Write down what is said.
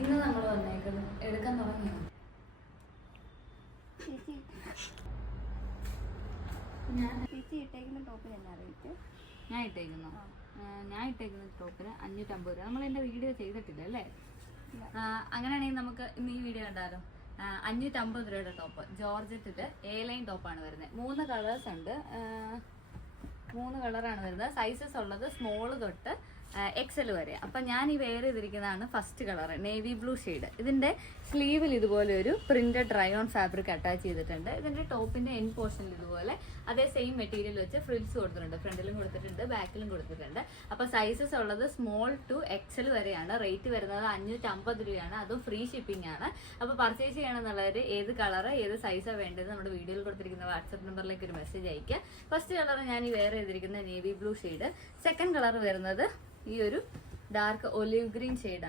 ഇന്ന് നമ്മൾ വന്നേക്കുന്നത് എടുക്കാൻ തുടങ്ങിയോ? ഞാൻ ഇട്ടേക്കുന്ന ടോപ്പിന് ടോപ്പിന് 550 രൂപ. നമ്മൾ എൻ്റെ വീഡിയോ ചെയ്തിട്ടില്ല അല്ലേ? അങ്ങനെയാണെങ്കിൽ നമുക്ക് ഇന്ന് ഈ വീഡിയോ കണ്ടാലോ. 550 രൂപയുടെ ടോപ്പ്, ജോർജറ്റില് A-ലൈൻ ടോപ്പാണ് വരുന്നത്. 3 കളേഴ്സ് ഉണ്ട്. 3 കളറാണ് വരുന്നത്. സൈസസ് ഉള്ളത് സ്മോള് തൊട്ട് XL വരെ. അപ്പം ഞാൻ ഈ വെയർ ചെയ്തിരിക്കുന്നതാണ് first colour, navy blue shade. ഇതിൻ്റെ സ്ലീവിൽ ഇതുപോലെ ഒരു printed dry on fabric attach ചെയ്തിട്ടുണ്ട്. ഇതിൻ്റെ ടോപ്പിൻ്റെ എൻ പോർഷനിൽ ഇതുപോലെ അതേ സെയിം മെറ്റീരിയൽ വെച്ച് ഫ്രിൽസ് കൊടുത്തിട്ടുണ്ട്. ഫ്രണ്ടിലും കൊടുത്തിട്ടുണ്ട്, ബാക്കിലും കൊടുത്തിട്ടുണ്ട്. അപ്പോൾ സൈസസ് ഉള്ളത് സ്മോൾ ടു XL വരെയാണ്. റേറ്റ് വരുന്നത് 550 രൂപയാണ്. അതും ഫ്രീ ഷിപ്പിംഗ് ആണ്. അപ്പോൾ പർച്ചേസ് ചെയ്യണമെന്നുള്ളവർ ഏത് കളറ് ഏത് സൈസാണ് വേണ്ടത് നമ്മുടെ വീഡിയോയിൽ കൊടുത്തിരിക്കുന്ന വാട്സപ്പ് നമ്പറിലേക്ക് ഒരു മെസ്സേജ് അയക്കുക. ഫസ്റ്റ് കളർ ഞാൻ ഈ വെയർ ചെയ്തിരിക്കുന്ന navy blue shade. Second colour വരുന്നത് ഈ ഒരു ഡാർക്ക് ഒലിവ് ഗ്രീൻ ഷെയ്ഡാണ്.